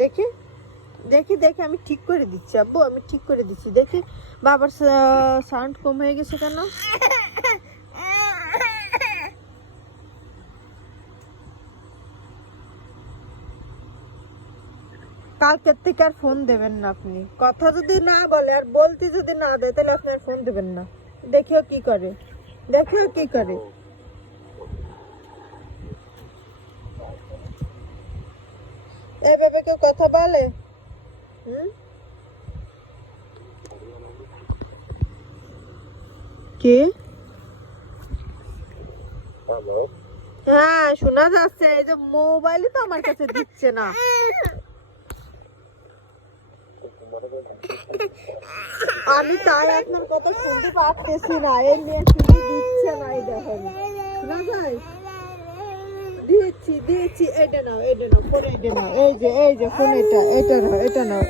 দেখি দেখি দেখি আমি ঠিক করে দিচ্ছি আব্বু, আমি ঠিক করে দিচ্ছি। দেখি বাবার সাউন্ড কম হয়ে গেছে কেন? কালকের থেকে আর ফোন দেবেন না আপনি। কথা যদি না বলে আর বলতে যদি না দেয় তাহলে আপনি আর ফোন দেবেন না। দেখিও কি করে, দেখিও কি করে। এইভাবে কেউ কথা বলে? কি? হ্যাঁ শোনা যাচ্ছে। এই যে মোবাইলই তো আমার কাছে দিচ্ছে না। আমি তাই আপনার কথা শুনতে পারতেছি না। এই মেয়ে শুনতে দিচ্ছে না। এই দেখেন না ভাই, দিচ্ছি দিচ্ছি। এটা নাও, এটা নাও, ফোন এটা নাও। এই যে ফোন, এটা নাও, এটা নাও।